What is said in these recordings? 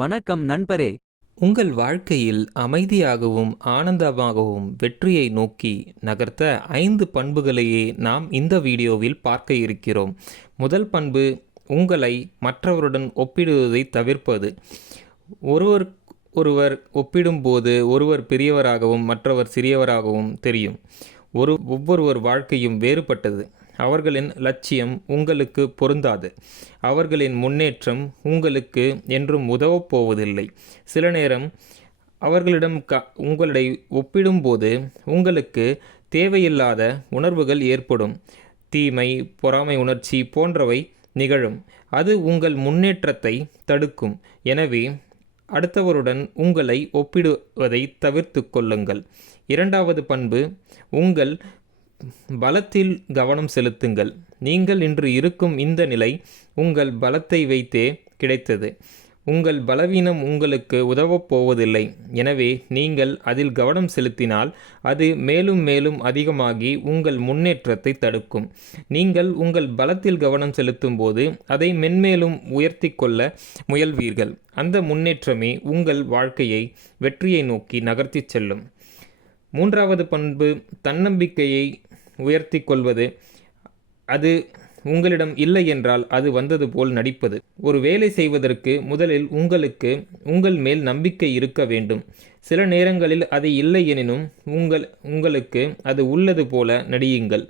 வணக்கம் நண்பரே. உங்கள் வாழ்க்கையில் அமைதியாகவும் ஆனந்தமாகவும் வெற்றியை நோக்கி நகர்த்த 5 பண்புகளையே நாம் இந்த வீடியோவில் பார்க்க இருக்கிறோம். முதல் பண்பு, உங்களை மற்றவருடன் ஒப்பிடுவதை தவிர்ப்பது. ஒருவர் ஒப்பிடும்போது ஒருவர் பெரியவராகவும் மற்றவர் சிறியவராகவும் தெரியும். ஒவ்வொருவர் வாழ்க்கையும் வேறுபட்டது. அவர்களின் லட்சியம் உங்களுக்கு பொருந்தாது. அவர்களின் முன்னேற்றம் உங்களுக்கு என்றும் உதவப் போவதில்லை. சில நேரம் அவர்களிடம் உங்களை ஒப்பிடும்போது உங்களுக்கு தேவையில்லாத உணர்வுகள் ஏற்படும். தீமை, பொறாமை உணர்ச்சி போன்றவை நிகழும். அது உங்கள் முன்னேற்றத்தை தடுக்கும். எனவே அடுத்தவருடன் உங்களை ஒப்பிடுவதை தவிர்த்து கொள்ளுங்கள். இரண்டாவது பண்பு, உங்கள் பலத்தில் கவனம் செலுத்துங்கள். நீங்கள் இன்று இருக்கும் இந்த நிலை உங்கள் பலத்தை வைத்தே கிடைத்தது. உங்கள் பலவீனம் உங்களுக்கு உதவப் போவதில்லை. எனவே நீங்கள் அதில் கவனம் செலுத்தினால் அது மேலும் மேலும் அதிகமாகி உங்கள் முன்னேற்றத்தை தடுக்கும். நீங்கள் உங்கள் பலத்தில் கவனம் செலுத்தும் போது அதை மென்மேலும் உயர்த்தி கொள்ள முயல்வீர்கள். அந்த முன்னேற்றமே உங்கள் வாழ்க்கையை வெற்றியை நோக்கி நகர்த்தி செல்லும். மூன்றாவது பண்பு, தன்னம்பிக்கையை உயர்த்தி கொள்வது. அது உங்களிடம் இல்லை என்றால் அது வந்தது போல் நடிப்பது. ஒரு வேலை செய்வதற்கு முதலில் உங்கள் மேல் நம்பிக்கை இருக்க வேண்டும். சில நேரங்களில் அது இல்லை எனினும் உங்களுக்கு அது உள்ளது போல நடியுங்கள்.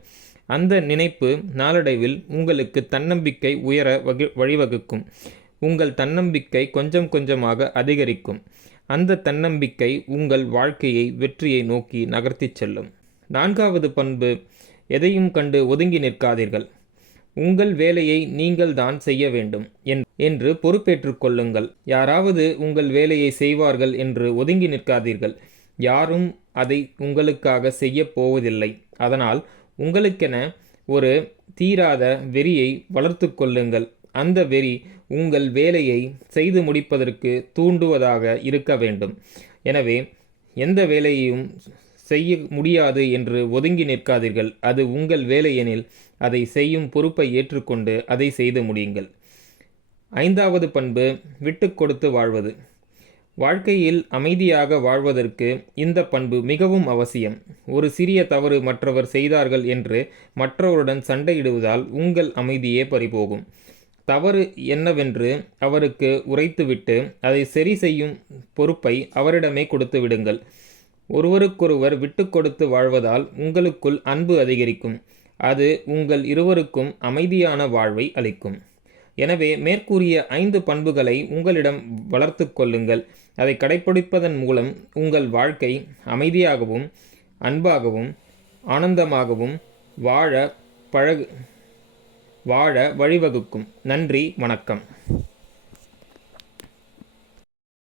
அந்த நினைப்பு நாளடைவில் உங்களுக்கு தன்னம்பிக்கை உயர வழிவகுக்கும். உங்கள் தன்னம்பிக்கை கொஞ்சம் கொஞ்சமாக அதிகரிக்கும். அந்த தன்னம்பிக்கை உங்கள் வாழ்க்கையை வெற்றியை நோக்கி நகர்த்தி செல்லும். நான்காவது பண்பு, எதையும் கண்டு ஒதுங்கி நிற்காதீர்கள். உங்கள் வேலையை நீங்கள் தான் செய்ய வேண்டும் என்று பொறுப்பேற்றுக் கொள்ளுங்கள். யாராவது உங்கள் வேலையை செய்வார்கள் என்று ஒதுங்கி நிற்காதீர்கள். யாரும் அதை உங்களுக்காக செய்ய போவதில்லை. அதனால் உங்களுக்கென ஒரு தீராத வெறியை வளர்த்து கொள்ளுங்கள். அந்த வெறி உங்கள் வேலையை செய்து முடிப்பதற்கு தூண்டுவதாக இருக்க வேண்டும். எனவே எந்த வேலையையும் செய்ய முடியாது என்று ஒதுங்கி நிற்காதீர்கள். அது உங்கள் வேலையெனில் அதை செய்யும் பொறுப்பை ஏற்றுக்கொண்டு அதை செய்து முடியுங்கள். ஐந்தாவது பண்பு, விட்டு கொடுத்து வாழ்வது. வாழ்க்கையில் அமைதியாக வாழ்வதற்கு இந்த பண்பு மிகவும் அவசியம். ஒரு சிறிய தவறு மற்றவர் செய்தார்கள் என்று மற்றவருடன் சண்டையிடுவதால் உங்கள் அமைதியே பறிபோகும். தவறு என்னவென்று அவருக்கு உரைத்துவிட்டு அதை சரி செய்யும் பொறுப்பை அவரிடமே கொடுத்து விடுங்கள். ஒருவருக்கொருவர் விட்டு கொடுத்து வாழ்வதால் உங்களுக்குள் அன்பு அதிகரிக்கும். அது உங்கள் இருவருக்கும் அமைதியான வாழ்வை அளிக்கும். எனவே மேற்கூறிய 5 பண்புகளை உங்களிடம் வளர்த்து கொள்ளுங்கள். அதை கடைப்பிடிப்பதன் மூலம் உங்கள் வாழ்க்கை அமைதியாகவும் அன்பாகவும் ஆனந்தமாகவும் வாழ வழிவகுக்கும். நன்றி, வணக்கம்.